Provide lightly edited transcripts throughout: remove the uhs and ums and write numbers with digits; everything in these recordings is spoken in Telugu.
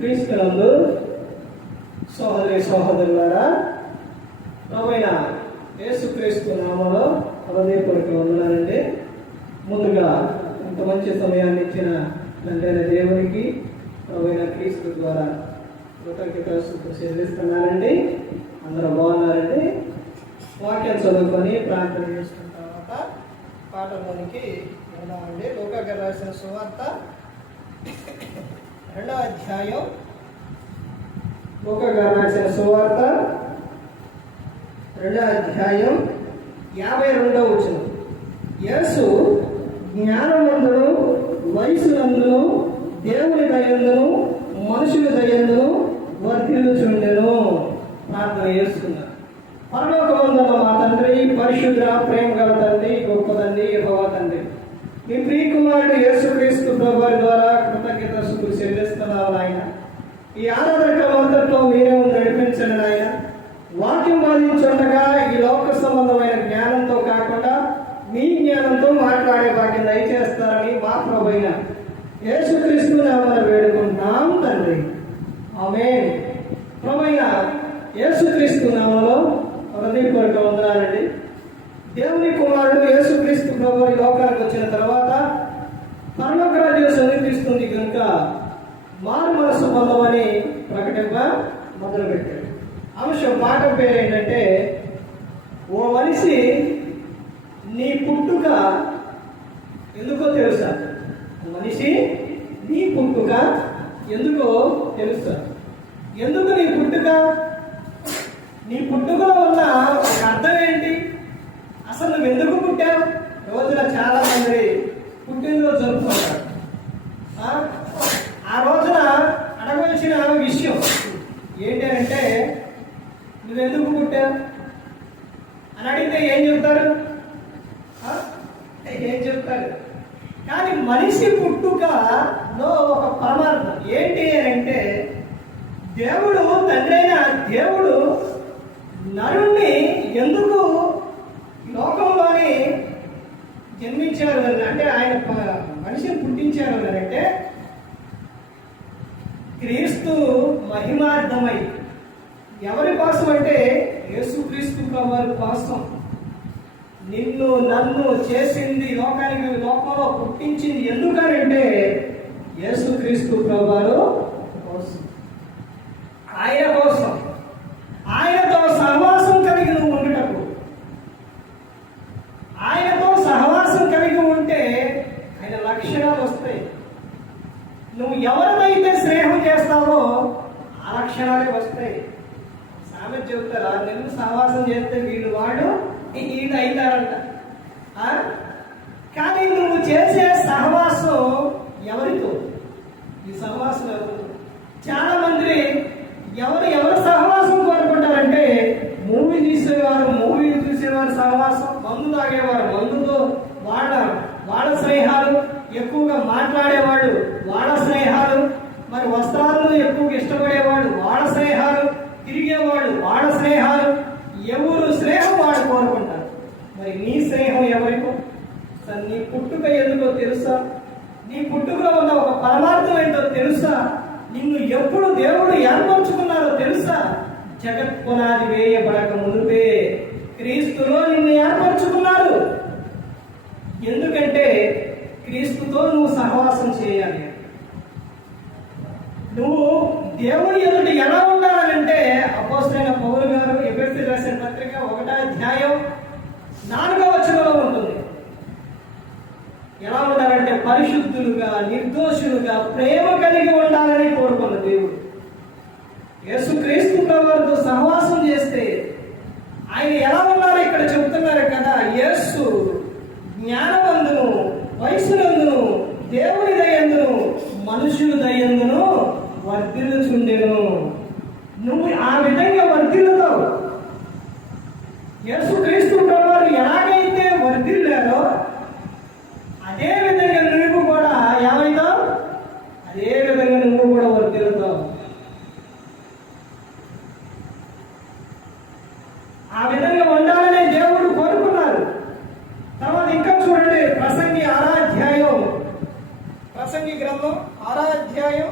క్రీస్తునందు సహోదరి సహోదరులారా, ప్రభువైన యేసుక్రీస్తు నామములో హృదయపూర్వక వందనాలండి. ముందుగా ఇంత మంచి సమయాన్ని ఇచ్చిన తండ్రి దేవునికి ప్రభువైన క్రీస్తు ద్వారా కృతజ్ఞతలు చెల్లిస్తున్నానండి. అందరూ బాగున్నారండి. వాక్యం చదువుకొని ప్రార్థన చేసుకున్న తర్వాత పాఠంలోనికి వెళ్దామండి. లూకా రాసిన సువార్త 2వ అధ్యాయం. లూకా రాసిన సువార్త 2వ అధ్యాయం 52వ వచనం. యేసు జ్ఞానమందును వయసునందును దేవుని దయందును మనుషుల దయందును వర్ధిల్లుచుండెను. ప్రార్థన చేస్తున్నారు. పరలోకమందున్న మా తండ్రి, పరిశుద్ధ ప్రేమ గల తండ్రి, గొప్ప తండ్రి, యెహోవా తండ్రి, మీ ప్రియ కుమారుడు యేసుక్రీస్తు ప్రభువారి ద్వారా కృతజ్ఞతలు చెల్లిస్తున్నాను నాయన. ఈ ఆరాధన క్రమంలో మీరే నడిపించండి నాయన. వాక్యం బోధించుండగా ఈ లోక సంబంధమైన జ్ఞానంతో కాకుండా మీ జ్ఞానంతో మాట్లాడే భాగ్యం దయచేస్తారని మా ప్రభువైన యేసుక్రీస్తు నామమున వేడుకుంటున్నాం తండ్రి. ఆమేన్. ప్రభువైన యేసుక్రీస్తు నామములో హృదయపూర్వక వందనాలండి. దేవుని కుమారుడు యేసుక్రీస్తు ప్రభువు ఈ లోకానికి వచ్చిన తర్వాత పరలోక రాజ్యం సమీపిస్తుంది కనుక మారు మనసు పొందమని ప్రకటింప మొదలుపెట్టాడు. అంశం పాఠం పేరు ఏంటంటే, ఓ మనిషి నీ పుట్టుక ఎందుకో తెలుసా? మనిషి నీ పుట్టుక ఎందుకో తెలుసా? ఎందుకు నీ పుట్టుక? నీ పుట్టుకలో ఉన్న ఒక అర్థం ఏంటి? అసలు నువ్వు ఎందుకు పుట్టావు? రోజున చాలా మంది పుట్టినరోజు జరుపుకుంటారు. ఆ రోజున అడగవలసిన విషయం ఏంటి అంటే, నువ్వెందుకు పుట్టావు అని అడిగితే ఏం చెప్తారు? ఏం చెప్తారు? కానీ మనిషి పుట్టుకలో ఒక పరమార్థం ఏంటి అని అంటే, దేవుడు, తండ్రి అయిన దేవుడు నరుణ్ణి ఎందుకు లోకంలోని జన్మించారు అంటే, ఆయన మనిషిని పుట్టించారు అంటే, క్రీస్తు మహిమార్థమై. ఎవరి కోసం అంటే, యేసుక్రీస్తు ప్రభువారి కోసం. నిన్ను నన్ను చేసింది, లోకంలో పుట్టించింది ఎందుకనంటే యేసుక్రీస్తు ప్రభువారు కోసం. ఆయన కోసం, ఆయనతో సహవాసం కలిగి నువ్వు ఉండటకు. ఆయనతో సహవాసం కలిగి ఉంటే ఆయన లక్షణాలు వస్తాయి. నువ్వు ఎవరినైతే స్నేహం చేస్తావో ఆ లక్షణాలే వస్తాయి. సామెత చెబుతారు, 6 నెలలు సహవాసం చేస్తే వాడు అవుతారంట. కానీ నువ్వు చేసే సహవాసం ఎవరితో? ఈ సహవాసం ఎవరితో? చాలా మంది ఎవరు సహవాసం కోరుకుంటారంటే, మూవీలు చూసేవారు సహవాసం, మందు తాగేవారు మందుతో వాళ్ళ స్నేహాలు, ఎక్కువగా మాట్లాడేవాళ్ళు వాళ్ళ స్నేహాలు, మరి వస్త్రాలను ఎక్కువగా ఇష్టపడేవాళ్ళు వాళ్ళ స్నేహాలు, తిరిగేవాళ్ళు వాళ్ళ స్నేహాలు, ఎవరు స్నేహం వాళ్ళు కోరుకుంటారు. మరి నీ స్నేహం ఎవరికో? నీ పుట్టుక ఎందుకో తెలుసా? నీ పుట్టుకలో ఉన్న ఒక పరమార్థం ఏంటో తెలుసా? నిన్ను ఎప్పుడు దేవుడు ఏర్పరచుకున్నారో తెలుసా? జగత్ పునాది వేయబడక మునుపే క్రీస్తులో నిన్ను ఏర్పరచుకున్నారు. ఎందుకంటే క్రీస్తుతో నువ్వు సహవాసం చేయాలి. నువ్వు దేవుడి ఎదుట ఎలా ఉండాలంటే, అపోస్తలుడైన పౌలు గారు ఎఫెసీయులకు రాసిన పత్రిక 1వ అధ్యాయం 4వ వచనంలో ఉంటుంది. ఎలా ఉండాలంటే, పరిశుద్ధులుగా, నిర్దోషులుగా, ప్రేమ కలిగి ఉండాలని కోరుకున్న దేవుడు. యేసుక్రీస్తు ప్రభువుతో సహవాసం చేస్తే ఆయన ఎలా ఉన్నారో ఇక్కడ చెబుతున్నారు కదా. యేసు జ్ఞానమందును వయసునందును దేవుని దయందును మనుషుల దయందును వర్ధిల్లుచుండెను. నువ్వు ఆ విధంగా వర్ధిల్లుతావు. యేసుక్రీస్తు ప్రభువారు ఎలాగైతే వర్ధిల్లారో అదే విధంగా నువ్వు కూడా ఏమైతావు? అదే విధంగా నువ్వు కూడా వర్ధిల్లుతావు. ఆ విధంగా ఉండాలనే దేవుడు కోరుకున్నారు. తర్వాత ఇంకా చూడండి, ప్రసంగి గ్రంథం 6వ అధ్యాయం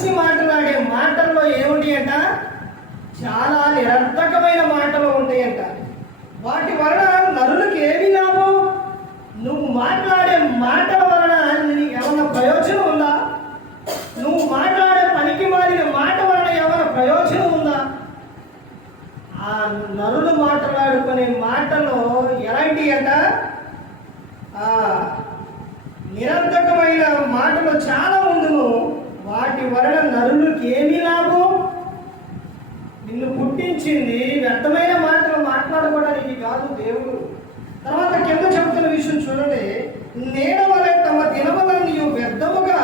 మనిషి మాట్లాడే మాటల్లో ఏమిటి అంట? చాలా నిరర్థకమైన మాటలు ఉంటాయంట. వాటి వలన నరులకు ఏమి లాభం? నువ్వు మాట్లాడే మాటల వలన నీకు ఏమన్నా ప్రయోజనం ఉందా? నువ్వు మాట్లాడే పనికి మారిన మాట వలన ఏమైనా ప్రయోజనం ఉందా? ఆ నరులు మాట్లాడుకునే మాటలు ఎలాంటి అంట? నిరర్థకమైన మాటలు చాలా ఉండును. వాటి వలన నరులకు ఏమి లాభం? నిన్ను పుట్టించింది వ్యర్థమైన మాటలు మాట్లాడుకోవడానికి కాదు దేవుడు. తర్వాత కింద చెబుతున్న విషయం చూడండి. నీడ వలె తమ దినములన్నీ వ్యర్థముగా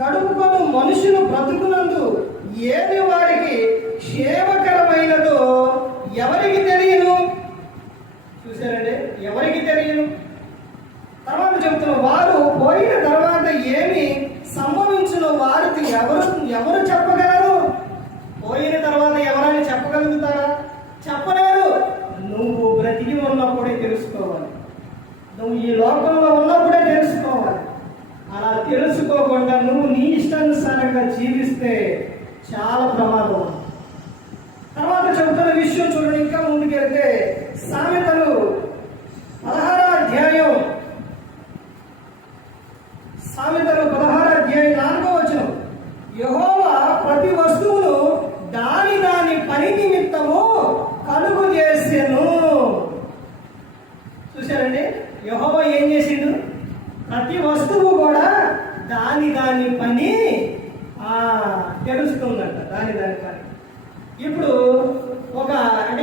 గడుపుకొని మనుషులు బ్రతుకునందు ఏది వారికి క్షేమకరమైనదో ఎవరికి తెలియను? చూసారండి, ఎవరికి తెలియను? తర్వాత చెబుతున్న వారు పోయిన తర్వాత ఏమి సంభవించిన వారికి ఎవరు చెప్పగలరు? పోయిన తర్వాత ఎవరైనా చెప్పగలుగుతారా? చెప్పలేరు. నువ్వు బ్రతికి ఉన్నప్పుడే తెలుసుకోవాలి. నువ్వు ఈ లోకంలో ఉన్నప్పుడే తెలుసుకోవాలి. అలా తెలుసుకోకుండా నువ్వు నీ ఇష్టానుసారంగా జీవిస్తే చాలా ప్రమాదం. తర్వాత చెబుతున్న విషయం చూడండి, ఇంకా ముందుకెళ్తే సామెతలు 16వ అధ్యాయం 4వ వచనం. యెహోవా ప్రతి వస్తువును దాని పని నిమిత్తము కలుగు చేసెను. చూశారండి, యెహోవా ఏం చేసిండు? ప్రతి వస్తువు కూడా దాని పని తెలుస్తుందంట. దాని పని. ఇప్పుడు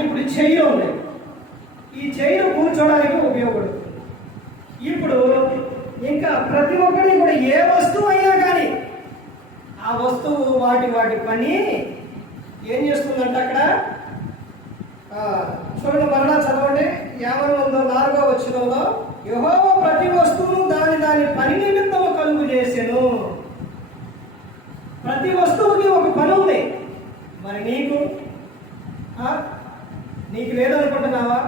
ఇప్పుడు చైర్ ఉంది. ఈ చైర్ కూర్చోడానికి ఉపయోగపడుతుంది. ఇప్పుడు ఇంకా ప్రతి ఒక్కటి కూడా ఏ వస్తువు అయినా కానీ ఆ వస్తువు వాటి పని ఏం చేస్తుందంట అక్కడ? చూడండి, మరలా చదవండి. 54వ వచనంలో యెహోవా ప్రతి వస్తువును దాని పని నిమిత్తము కలుగు చేసెను. ప్రతి వస్తువుకి ఒక పని ఉంది. మరి నీకు లేదనుకుంటున్నావా?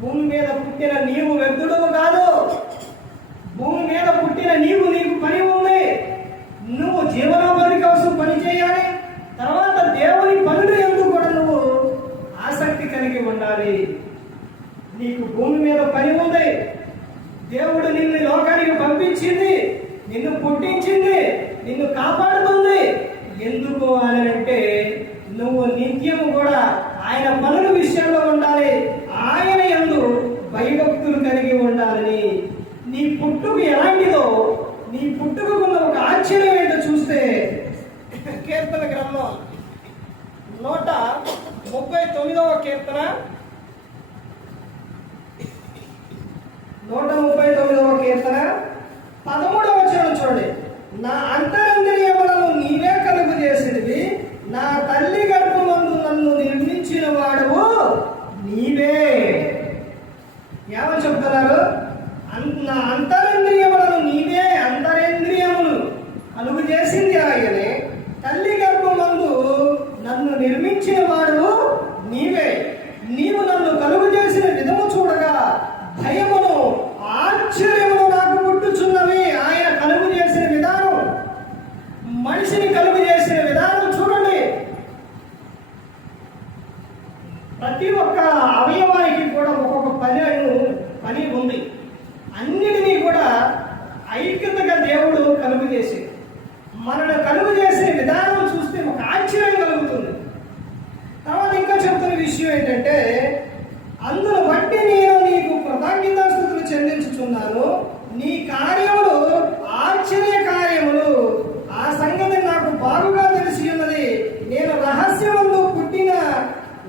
భూమి మీద పుట్టిన నీవు వ్యర్థుడవు కాదు. భూమి మీద పుట్టిన నీకు పని ఉంది. నువ్వు జీవనోపాధి కోసం పని చేయాలి. తర్వాత దేవుని పనులు ఎందుకు కూడా నువ్వు ఆసక్తి కలిగి ఉండాలి. నీకు భూమి మీద పని ఉంది. దేవుడు నిన్ను లోకానికి పంపించింది, నిన్ను పుట్టించింది, నిన్ను కాపాడుతుంది. ఎందుకు అని అంటే నువ్వు నిత్యము కూడా ఆయన పనుల విషయంలో ఉండాలి. ఆయన యందు భయభక్తులు కలిగి ఉండాలని. నీ పుట్టుక ఎలాంటిదో, నీ పుట్టుకున్న ఒక ఆశ్చర్యం ఏంటో చూస్తే కీర్తన గ్రంథం 139వ కీర్తన 139వ కీర్తన 13వ వచనం చూడండి. నా అంతరంద్రియములను నీవే కలుగు చేసినవి, నా తల్లి గర్భమందు నన్ను నిర్మించిన వాడవు నీవే. ఏమని చెప్తున్నారు? నా అంతరేంద్రియములను నీవే. అంతరేంద్రియములు కలుగు చేసింది ఆయనే. తల్లి గర్భమందు నన్ను నిర్మించిన వాడు నీవే. నీవు నన్ను కలుగు చేసిన విధము చూడగా భయమును ఆశ్చర్యమును నాకు పుట్టుచున్నవి. ఆయన కలుగు చేసిన విధానం, మనిషిని కలుగు చేసిన విధానం చూడండి. ప్రతి ఒక్క అవయవానికి కూడా ఒక్కొక్క పని ఉంది. అన్నిటినీ కూడా ఐక్యతగా దేవుడు కలుగు చేసి మనను కలుగు చేసే విధానం చూస్తే ఒక ఆశ్చర్యం కలుగుతుంది. తర్వాత ఇంకా చెప్తున్న విషయం ఏంటంటే, అందును బట్టి నేను నీకు కృతజ్ఞతాస్తుతులు చెల్లించుచున్నాను. నీ కార్యములు ఆశ్చర్య కార్యములు. ఆ సంగతి నాకు బాగుగా తెలిసి ఉన్నది. నేను రహస్యమందు పుట్టిన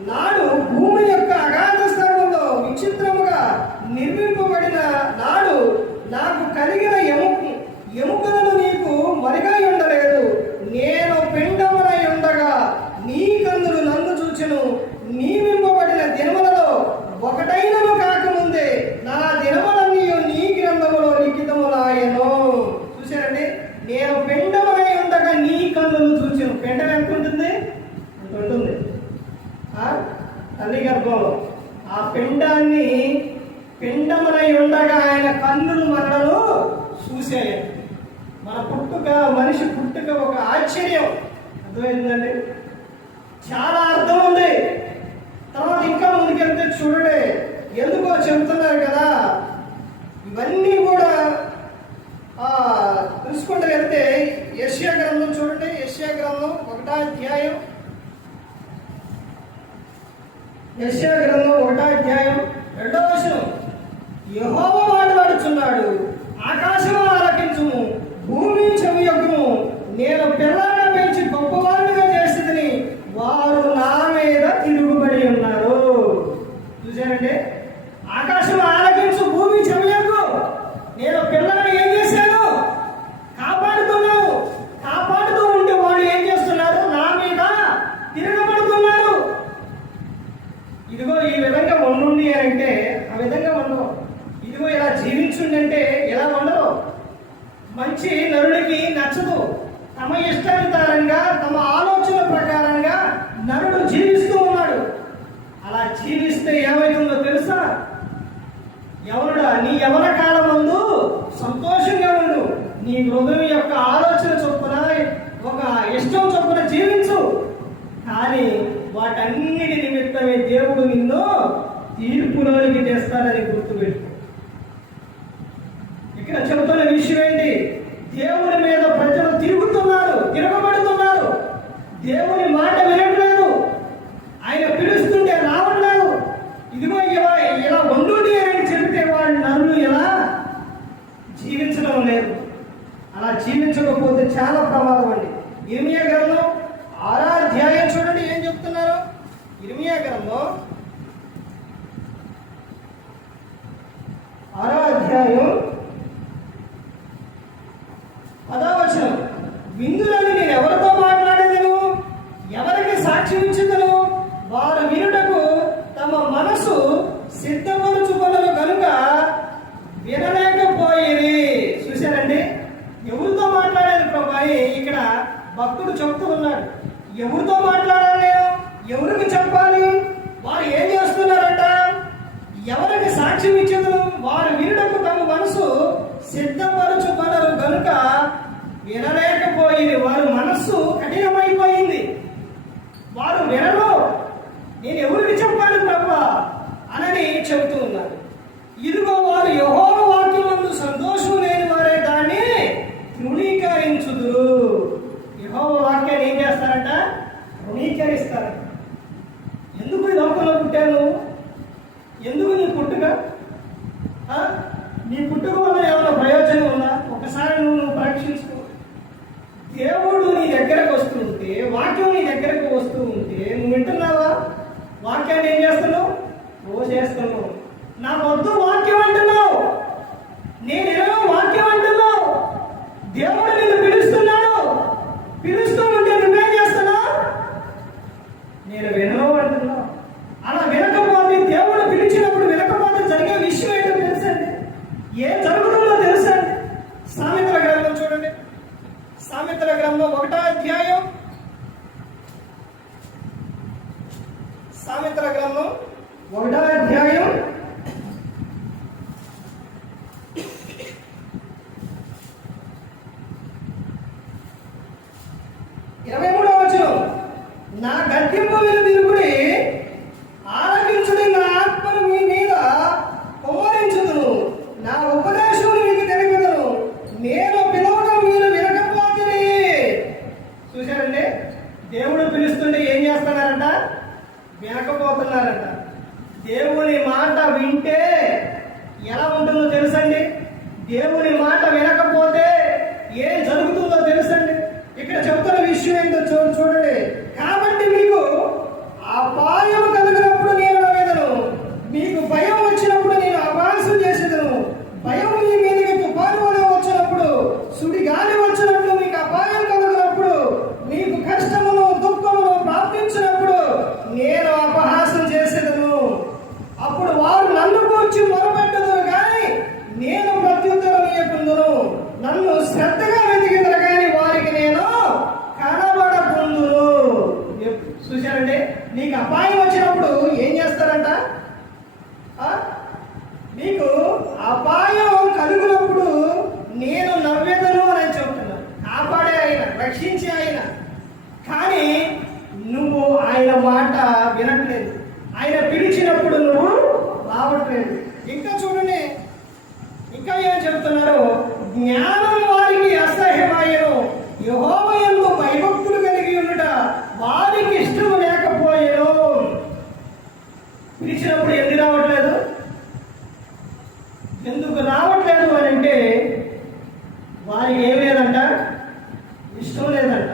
నాడు భూమి యొక్క అగాధ స్థలంలో విచిత్రముగా నిర్మింపబడిన నాడు నాకు కలిగిన ఎముకలను నీకు మరిగా ఉండలేదు. నేను పిండమునై ఉండగా నీ కన్నులు నన్ను చూచెను. నియమింపబడిన దినములలో ఒకటైనను కాకముందే నా దినములన్నీ నీ గ్రంథములో లిఖితములాయెను. చూశారండి, నేను పిండమునై ఉండగా నీ కన్నులు చూచెను. పిండం ఎంత ఉంటుంది? అంత ఉంటుంది తల్లి గర్భంలో. ఆ పిండమునై ఉండగా ఆయన కన్నులు మనలను చూశాయి. మన పుట్టుక, మనిషి పుట్టుక ఒక ఆశ్చర్యం. అర్థమైందండి? చాలా అర్థం ఉంది. తర్వాత ఇంకా ముందుకెళ్తే చూడండి, ఎందుకో చెబుతున్నారు కదా. ఇవన్నీ కూడా తెలుసుకుంటూ వెళ్తే యెషయా గ్రంథం చూడండి. యెషయా గ్రంథం 1వ అధ్యాయం. యెషయా గ్రంథం 1వ అధ్యాయం 2వ వచనం. యెహోవా మాట్లాడుచున్నాడు, ఆకాశము ఆలకించుము, భూమి చెవియొగ్గుము. నేను పిల్లలను పెంచి గొప్పవారిగా చేసేదని వారు నా మీద తిరుగుబడి ఉన్నారు. చూశారంటే, ఆకాశం ఆలకించు, భూమి చెవియొగ్గు. నేను పిల్లలను ఏం చేశాను? కాపాడుతున్నాను. కాపాడుతూ ఉంటే వాళ్ళు ఏం చేస్తున్నారు? నా మీద తిరగబడుతున్నారు. ఇదిగో ఈ విధంగా వండుండి అంటే ఆ విధంగా ఉండవు. ఇదిగో ఇలా జీవించుండి అంటే ఎలా ఉండరు. మంచి నరుడికి నచ్చదు. తమ ఇష్టానుసారంగా, తమ ఆలోచన ప్రకారంగా నరుడు జీవిస్తూ ఉన్నాడు. అలా జీవిస్తే ఏమైతుందో తెలుసా? యవనుడా, నీ యవన కాలం ముందు సంతోషంగా ఉండు. నీ హృదయం యొక్క ఆలోచన చొప్పున, ఒక ఇష్టం చొప్పున జీవించు. కానీ వాటన్నిటి నిమిత్తమే దేవుడు నిన్ను తీర్పులోనికి తెస్తాడని గుర్తుపెట్టు. ఇక్కడ చెబుతున్న విషయం ఏంటి? దేవుని మీద ప్రజలు తిరగబడుతున్నారు. దేవుని మాట వినట్లేదు. ఆయన పిలుస్తుంటే రావట్లేదు. ఇదిగో ఇలా వండుడి అని చెబితే వాళ్ళు నరులు ఇలా జీవించడం లేదు. అలా జీవించకపోతే చాలా ప్రమాదం అండి. ఇర్మియా గ్రంథం 6వ అధ్యాయం చూడండి ఏం చెప్తున్నారు. ఇర్మియా గ్రంథం 6వ అధ్యాయం 10వ వచనం. విందులని నేను ఎవరితో మాట్లాడేదను, ఎవరికి సాక్ష్యం ఇచ్చుదను, వారు వినుటకు తమ మనసు సిద్ధపరుచుకొనను కనుక వినలేకపోయేది. చూశారండి, ఎవరితో మాట్లాడేది ప్రభా? ఇక్కడ భక్తుడు చెప్తూ ఉన్నాడు. ఎవరితో మాట్లాడాలి నేను? ఎవరికి చెప్పాలి? వారు ఏం చేస్తున్నారంట? ఎవరికి సాక్ష్యం ఇచ్చేదను, వారు వినుటకు తమ మనసు సిద్ధపరుచుకొనరు కనుక వినలేకపోయింది. వారి మనస్సు కఠినమైపోయింది. వారు వినరు. నేను ఎవరికి చెప్పాలి ప్రభా అని చెబుతూ ఉన్నారు. ఇదిగో వారు యెహోవా వాక్యమందు సంతోషం లేని వారే దాన్ని తృణీకరించుదురు. యెహోవా వాక్యాన్ని ఏం చేస్తారంట? తృణీకరిస్తారంట. ఎందుకు ఈ లోకంలో పుట్టాను? ఎందుకు నీ పుట్టుక? నీ పుట్టుక వల్ల ఏమైనా ప్రయోజనం ఉందా? ఒకసారి నువ్వు పరీక్షించుకో. దేవుడు నీ దగ్గరకు వస్తూ ఉంటే, వాక్యం నీ దగ్గరకు వస్తూ ఉంటే నువ్వు వింటున్నావా? వాక్యాన్ని ఏం చేస్తున్నావు? చేస్తున్నావు. నా వద్దు వాక్యం అంటున్నావు. నేను ఏమో వాక్యం అంటున్నావు. దేవుడు నిన్ను పిలుస్తున్నాడు. పిలుస్తూ ఉంటే నువ్వేం చేస్తున్నావు? నేను వినను అంటున్నావు. అలా వినకపోతే, దేవుడు పిలిచినప్పుడు వినకపోతే జరిగే విషయం ఏంటో తెలుసండి? ఏం జరుగుతుందో తెలుసండి? సామెతల గ్రంథం చూడండి. సామెతల గ్రంథం 1వ అధ్యాయం. సామెతల గ్రంథం 1వ అధ్యాయం 23వ వచనం. నా గద్దింపు విని తిరుగుడి, ఆలకించుడి, నా ఆత్మను మీ మీద కుమ్మరించుదును, నా ఉపదేశం మీకు తెలిపెదను, నేను పిలవడం మీరు వినకపోతే. చూశారండి, దేవుడు పిలుస్తుంటే ఏం చేస్తున్నారంట? వినకపోతున్నారంట. దేవుని మాట వింటే ఎలా ఉంటుందో తెలుసండి? దేవుని మాట వినకపోతే ఏం జరుగుతుందో తెలుసండి? ఇక్కడ చెప్తున్న విషయం ఏంటో చూడండి. కాబట్టి మీకు అపాయం కలిగినప్పుడు నేను నవ్వేదను, మీకు భయం వచ్చినప్పుడు నేను అపహాస్యం చేసేదను. భయం మీ మీదకి తుఫాను వలె వచ్చినప్పుడు, సుడి గాలి వచ్చినప్పుడు, మీకు అపాయం కలిగినప్పుడు, మీకు కష్టమును దుఃఖమును ప్రాప్తించినప్పుడు నేను అపహాస్యం చేసేదను. అప్పుడు వారు నన్ను కూర్చి మొరపెట్టుదురు కానీ నేను ప్రత్యుత్తరం ఇయ్యకుందును. నన్ను శ్రద్ధగా వెతికిదరు కానీ వారికి నేను కనబడకుందును. చూశారండి, నీకు అపాయం వచ్చినప్పుడు ఏం చేస్తారంట? నీకు అపాయం కలిగినప్పుడు నేను నవ్వేదను అని చెప్తాను. రక్షించే ఆయన. కానీ నువ్వు ఆయన మాట వినట్లేదు. ఆయన పిలిచినప్పుడు నువ్వు రావట్లేదు. ఇంకా చూడండి, ఇంకా ఏం చెప్తున్నారు? జ్ఞానం వారికి అసహ్యమాయను, యెహోవా యందు భయభక్తులు కలిగి ఉండుట వారికి ఇష్టం లేకపోయేను. పిలిచినప్పుడు ఎందుకు రావట్లేదు? ఎందుకు రావట్లేదు అని అంటే వారికి ఏం లేదంట, ఇష్టం లేదంట.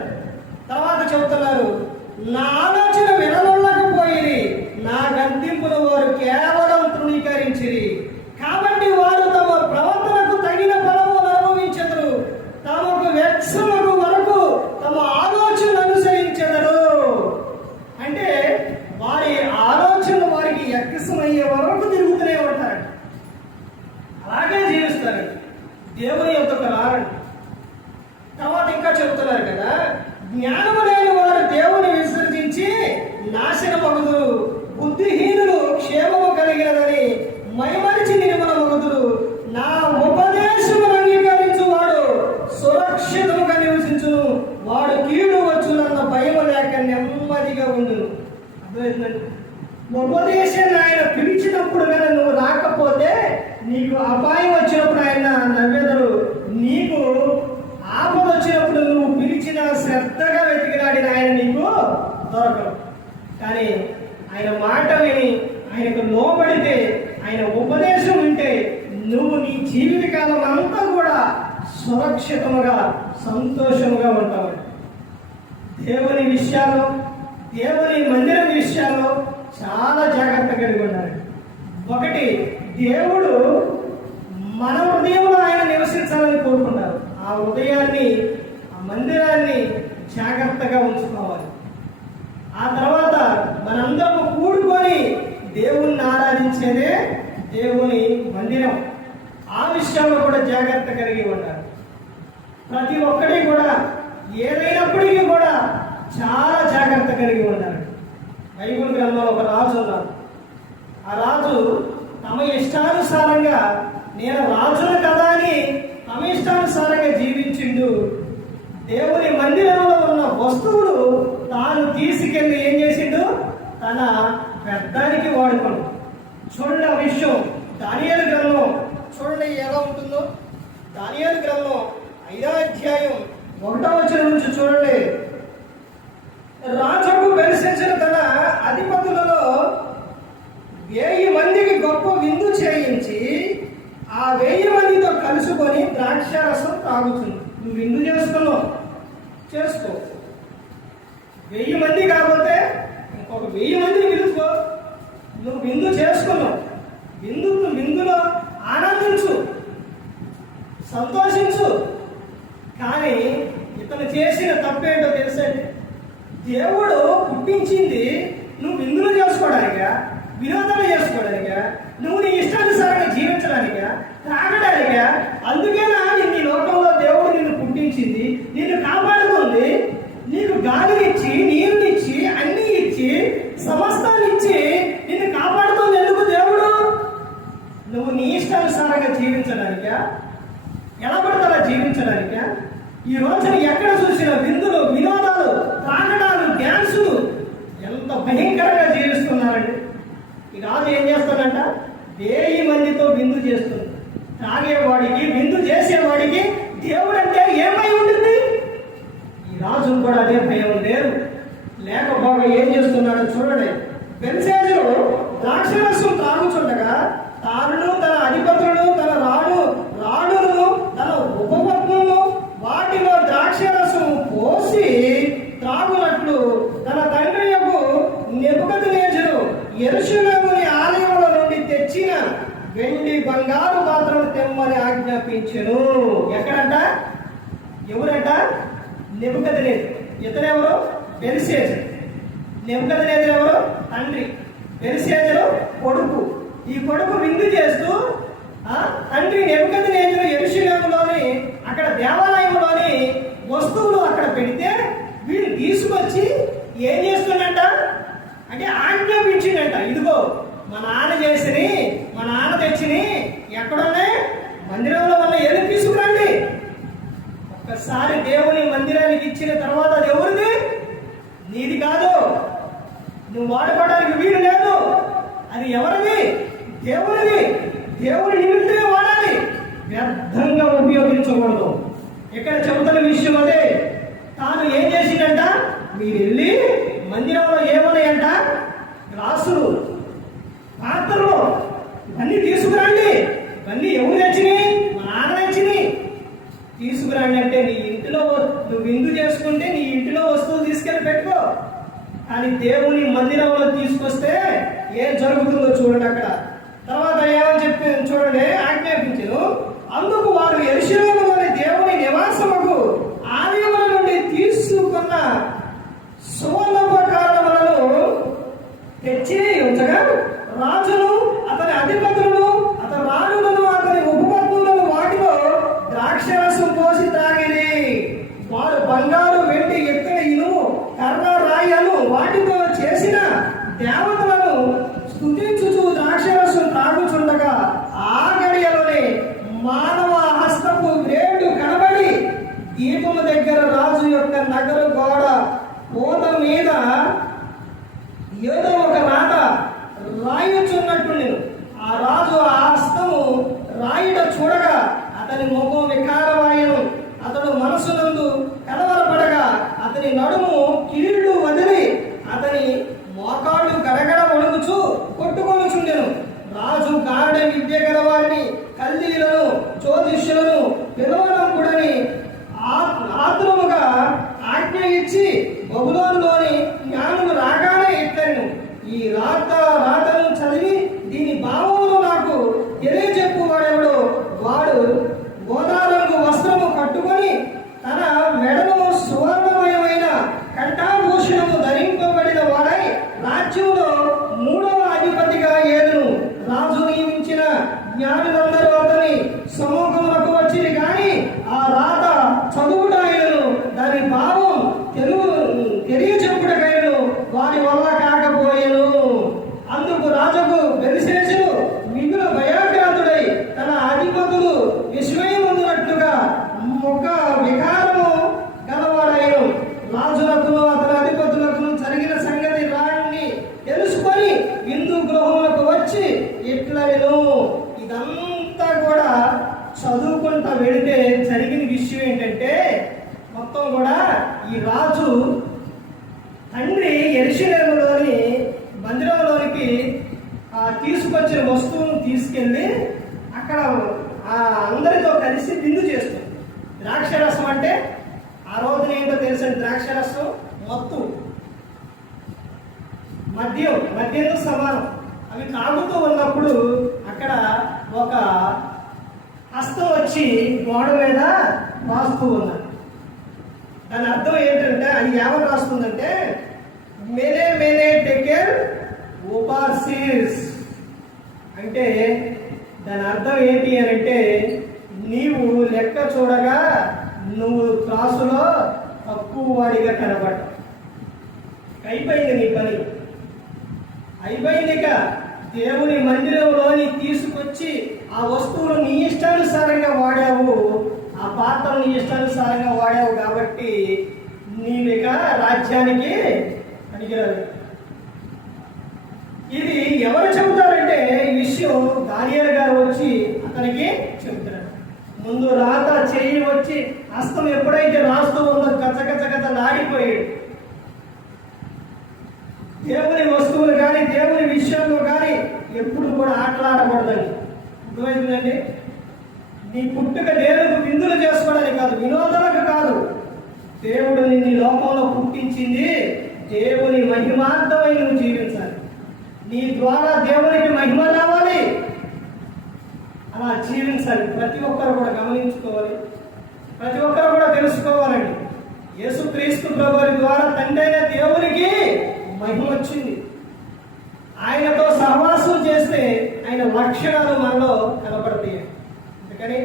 తర్వాత చెబుతున్నారు, నా ఆలోచన వినలేకపోయిరి, నా గద్దింపును వారు కేవలం తృణీకరించిరి. కాబట్టి వారు తమ ప్రవర్తనకు తగిన ఫలము అనుభవించెదరు, తమకు వెచ్చమగు వరకు తమ ఆలోచన అనుసరించెదరు. అంటే వారి ఆలోచన వారికి ఎక్కసమయ్యే వరకు తిరుగుతూనే ఉంటారు, అలాగే జీవిస్తారు, దేవుని యొద్దకు రారండి. తర్వాత ఇంకా చెబుతున్నారు కదా, జ్ఞానము లేని వారు దేవుని విసర్జించి నాశనమగుదురు, బుద్ధిహీనులు క్షేమము కలిగినదని మైమరిచి నిర్మలమగుదురు. నా ఉపదేశమును అంగీకరించు వాడు సురక్షితముగా నివసించును, వాడు కీడు వచ్చునన్న భయం లేక నెమ్మదిగా ఉండును. అర్థమైందండి? ఉపదేశాన్ని ఆయన పిలిచినప్పుడు కానీ నువ్వు రాకపోతే నీకు అపాయం వచ్చినప్పుడు ఆయన నవ్వెదరు, నీకు ఆపద వచ్చినప్పుడు నువ్వు పిలిచిన శ్రద్ధగా వెతికినాడిన ఆయన నీకు దొరకదు. కానీ ఆయన మాట విని ఆయనకు లోబడితే, ఆయన ఉపదేశం ఉంటే నువ్వు నీ జీవితకాలం అంతా కూడా సురక్షితముగా సంతోషముగా ఉంటావు. దేవుని విషయాల్లో, దేవుని మందిరం విషయాల్లో చాలా జాగ్రత్త కలిగి ఉండాలి. ఒకటి, దేవుడు మన హృదయంలో ఆయన నివసించాలని కోరుకుంటారు. ఆ హృదయాన్ని, ఆ మందిరాన్ని జాగ్రత్తగా ఉంచుకోవాలి. ఆ తర్వాత మనందరూ కూడుకొని దేవుణ్ణి ఆరాధించేదే దేవుని మందిరం. ఆ విషయంలో కూడా జాగ్రత్త కలిగి ఉండాలి. ప్రతి ఒక్కటి కూడా ఏదైనప్పటికీ కూడా చాలా జాగ్రత్త కలిగి ఉండాలి. బైబిల్ గ్రంథంలో ఒక రాజు ఉన్నారు. ఆ రాజు తమ ఇష్టానుసారంగా, నేను రాజును కదా అని తమ ఇష్టానుసారంగా జీవించిండు. దేవుని మందిరంలో ఉన్న వస్తువులు తాను తీసుకెళ్ళి ఏం చేసిండు? తన వ్యర్థానికి వాడుకోండు. చూడండి ఆ విషయం దానియేలు గ్రంథం చూడండి ఎలా ఉంటుందో. దానియేలు గ్రంథం 5వ అధ్యాయం 1వ వచనం నుంచి చూడండి. రాజుకు బెల్షస్సరు తన అధిపతులలో 1000 మందికి గొప్ప విందు చేయించి ఆ 1000 మందితో కలుసుకొని ద్రాక్షారసం తాగుతుంది. నువ్వు విందు చేసుకున్నావు, చేసుకో. 1000 మంది కాకపోతే ఇంకొక 1000 మందిని పిలుచుకో. నువ్వు విందు చేసుకున్నావు, విందులో ఆనందించు, సంతోషించు. కానీ ఇతను చేసిన తప్పేంటో తెలుసండి? దేవుడు పుట్టించింది నువ్వు విందులు చేసుకోవడానికా, వినోదాలు చేసుకోవడానికా, నువ్వు నీ ఇష్టానుసారంగా జీవించడానికా, త్రాగడానికా? అందుకేనా నిన్ను ఈ లోకంలో దేవుడు నిన్ను పుట్టించింది, నిన్ను కాపాడుతుంది, నీకు గాలినిచ్చి, నీరునిచ్చి, అన్ని ఇచ్చి, సమస్తాన్ని ఇచ్చి నిన్ను కాపాడుతుంది. ఎందుకు దేవుడు? నువ్వు నీ ఇష్టానుసారంగా జీవించడానికా, ఎలా పడితే అలా జీవించడానికా? ఈ రోజున ఎక్కడ చూసిన విందులు, వినోదాలు, త్రాగడాలు, డ్యాన్సులు ఎంత భయంకరంగా జీవిస్తున్నారండి. ఈ రాజు ఏం చేస్తాడంట? 1000 మందితో విందు చేస్తుంది. తాగేవాడికి, విందు చేసేవాడికి దేవుడు అంటే ఏమై ఉంటుంది? ఈ రాజు కూడా అదే భయం లేదు. లేకపోగా ఏం చేస్తున్నాడో చూడండి. బెల్షస్సరు ద్రాక్షరసం తాగుచుండగా తాను తన అధిపతులను, తన రాణులను, తన ఉపపత్నులను వాటిలో ద్రాక్షరసం పోసి త్రాగునట్లు తన తండ్రి యొక్క నెబుకద్నెజరు యెరూషలేముని ఆలయంలో నుండి తెచ్చిన వెండి బంగారు పాత్రలు తెమ్మని ఆజ్ఞాపించెను. ఎక్కడంట? ఎవరంట? నెబుకద్నెజరు. ఇతనెవరు? బెల్షస్సరు. నెబుకద్నెజరు ఎవరు? తండ్రి. బెల్షస్సరు కొడుకు. ఈ కొడుకు విందు చేస్తూ తండ్రి నెబుకద్నెజరు యెరూషలేములోని అక్కడ దేవాలయంలోని వస్తువులు అక్కడ పెడితే వీళ్ళు తీసుకొచ్చి ఏం చేస్తుందంట అంటే ఆజ్ఞాపించిందంట. ఇదిగో మా నాన్న చేసిని, మా నాన్న తెచ్చిని ఎక్కడున్నాయి? మందిరంలో ఉన్న, ఏది తీసుకురండి. ఒక్కసారి దేవుని మందిరానికి ఇచ్చిన తర్వాత దేవునిది, దేవుని నిమిత్తమే వాడాలి, వ్యర్థంగా ఉపయోగించకూడదు. ఇక్కడ చెబుతున్న విషయం అదే. తాను ఏం చేసిందంట, మీరు వెళ్ళి మందిరంలో ఏమన్నాయంట, గ్లాసులు, పాత్రలు ఇవన్నీ తీసుకురండి. ఇవన్నీ ఎవరు తెచ్చినాయి? మా నాన్న తెచ్చినాయి. తీసుకురండి అంటే నీ ఇంటిలో నువ్వు విందు చేసుకుంటే నీ ఇంటిలో వస్తువులు తీసుకెళ్ళి పెట్టుకో. కానీ దేవుని మందిరంలో తీసుకొస్తే ఏం జరుగుతుందో చూడండి. అక్కడ తర్వాత ఏమని చెప్పి చూడండి, ఆజ్ఞాపించను. అందుకు వారు యెరూషలేములోని దేవుని నివాసముకు ఆలయముల నుండి తీసుకున్న సువర్ణోపకరణములను తెచ్చి ఉంచగా రాజును, అతని అధిపతులను, అతని రాణులను, అతని ఉపపత్నులను వాటిలో ద్రాక్షరసం పోసి తాగిరి. వారు బంగారు, వెండి, ఎత్తడి, ఇనుము, కర్ర, రాయను వాటితో చేసిన దేవతలను స్తుతించుచు ద్రాక్షరసం త్రాగుచుండగా ఆ గడియలోనే మానవ హస్తపు వేడు కనబడి దీపము దగ్గర రాజు యొక్క నగర గోడ పూత మీద ఏదో ఒక రాత రాయుచున్నట్టు నేను ఆ రాజు ఆ హస్తము రాయుట చూడగా అతని ముఖం వికారమాయను. అతడు మనసునందు కలవరపడగా అతని నడుము కీళ్లు వదిలి అతని మోకాళ్ళు గడగడ వణుకుచు కొట్టుకొనుచుండెను. రాజు గాఢ విద్య గలవారిని, కల్దీలను, జ్యోతిష్యులను పిలవనంపుడని ఆతురముగా ఆజ్ఞ ఇచ్చి బబులోనులోని జ్ఞానులు రాగానే ఇట్లను, ఈ రాతను చదివి దీని భావమును నాకు తెలియజెప్పు వాడెవడో వాడు గోదారంగు వస్త్రము కట్టుకొని తన మెడలో సువర్ణమయమైన కంఠాభూషణము ధరింపబడిన వాడై రాజ్యంలో 3వ అధిపతిగా ఏలును. రాజు నియమించిన జ్ఞానులందరూ అతని సముఖమునకు వచ్చింది, కానీ ఆ రాత చదువుటైనను దాని భావం తెలియచెప్పుటకైనను వారి వల్ల కాకపోయెను. అందుకు రాజుకు బెల్షస్సరు మిగులు భయాక్రాంతుడై తన అధిపతులు విస్మయముందునట్లుగా ముఖ వికారము గలవాడైను. రాజులకును అతని అధిపతులకు జరిగిన సంగతి రాణి తెలుసుకొని విందు గృహములకు వచ్చి ఇట్లను. ఇదంతా కూడా చదువుకుంటా వెళితే జరిగిన విషయం ఏంటంటే, మొత్తం కూడా ఈ రాజు తండ్రి యెరూషలేములోని మందిరంలోనికి తీసుకొచ్చిన వస్తువును తీసుకెళ్ళి అక్కడ అందరితో కలిసి విందు చేస్తుంది. ద్రాక్షరసం అంటే ఆ రోజున ఏంటో తెలిసిన ద్రాక్షరసం మత్తు, మద్యంతో సమానం. అవి తాగుతూ ఉన్నప్పుడు అక్కడ ఒక హస్తం వచ్చి గోడ మీద రాస్తూ ఉన్నారు. దాని అర్థం ఏంటంటే, అది ఏమని రాస్తుందంటే, మేనే మేనే టేకెర్ ఓపార్సిస్ అంటే దాని అర్థం ఏంటి అని అంటే, నీవు లెక్క చూడగా నువ్వు త్రాసులో తక్కువ వాడిగా కనబడ్డ, అయిపోయింది నీ పని, అయిపోయిందిక. దేవుని మందిరంలోని తీసుకొచ్చి ఆ వస్తువులు నీ ఇష్టానుసారంగా వాడావు, ఆ పాత్రను నీ ఇష్టానుసారంగా వాడావు కాబట్టి నీవిక రాజ్యానికి పనికిరాదు. ఇది ఎవరు చెబుతారంటే, ఈ విషయం దానియేలు గారు వచ్చి అతనికి చెబుతారు. ముందు రాత చెయ్యి వచ్చి హస్తం ఎప్పుడైతే రాస్తూ ఉందో కచ్చ లాడిపోయాడు. దేవుని వస్తువులు కానీ దేవుని విషయంలో కానీ ఎప్పుడు కూడా ఆటలాడకూడదండి. అర్థమైందండి? నీ పుట్టుక దేవుడికి విందులు చేసుకోవడానికి కాదు, వినోదాలకు కాదు. దేవుడు నిన్ను లోకంలో పుట్టించింది దేవుని మహిమార్థమై నువ్వు జీవించాలి. నీ ద్వారా దేవునికి మహిమ రావాలి, అలా జీవించాలి. ప్రతి ఒక్కరు కూడా గమనించుకోవాలి, ప్రతి ఒక్కరు కూడా తెలుసుకోవాలండి. యేసుక్రీస్తు ప్రభువు ద్వారా తండ్రి అయిన దేవునికి మహిమ వచ్చింది. ఆయనతో సహవాసం చేస్తే ఆయన లక్షణాలు మనలో కనపడతాయి. అందుకని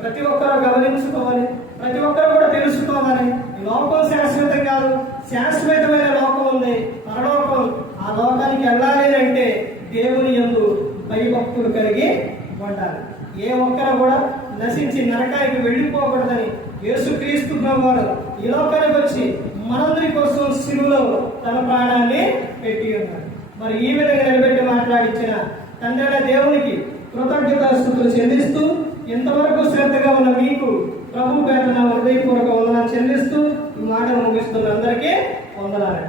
ప్రతి ఒక్కరు గమనించుకోవాలి, ప్రతి ఒక్కరు కూడా తెలుసుకోవాలి. ఈ లోకం శాశ్వతం కాదు, శాశ్వతమైన లోకం ఉంది, పరలోకం. ఆ లోకానికి వెళ్ళాలి అంటే దేవుని యందు భయభక్తులు కలిగి ఉండాలి. ఏ ఒక్కరు కూడా నశించి నరకానికి వెళ్ళిపోకూడదని యేసుక్రీస్తు ప్రభువారు ఈ లోకానికి వచ్చి మనందరి కోసం శిలువలో తన ప్రాణాన్ని పెట్టి ఉన్నారు. మరి ఈ విధంగా నిలబెట్టి మాట్లాడించిన తండ్రి దేవునికి కృతజ్ఞతాస్తుతులు చెల్లిస్తూ ఇంతవరకు శ్రద్ధగా ఉన్న మీకు ప్రభు పేట నా హృదయపూర్వక వందనాలు చెల్లిస్తూ ఈ మాటను ముగిస్తున్న అందరికీ వందనాలు.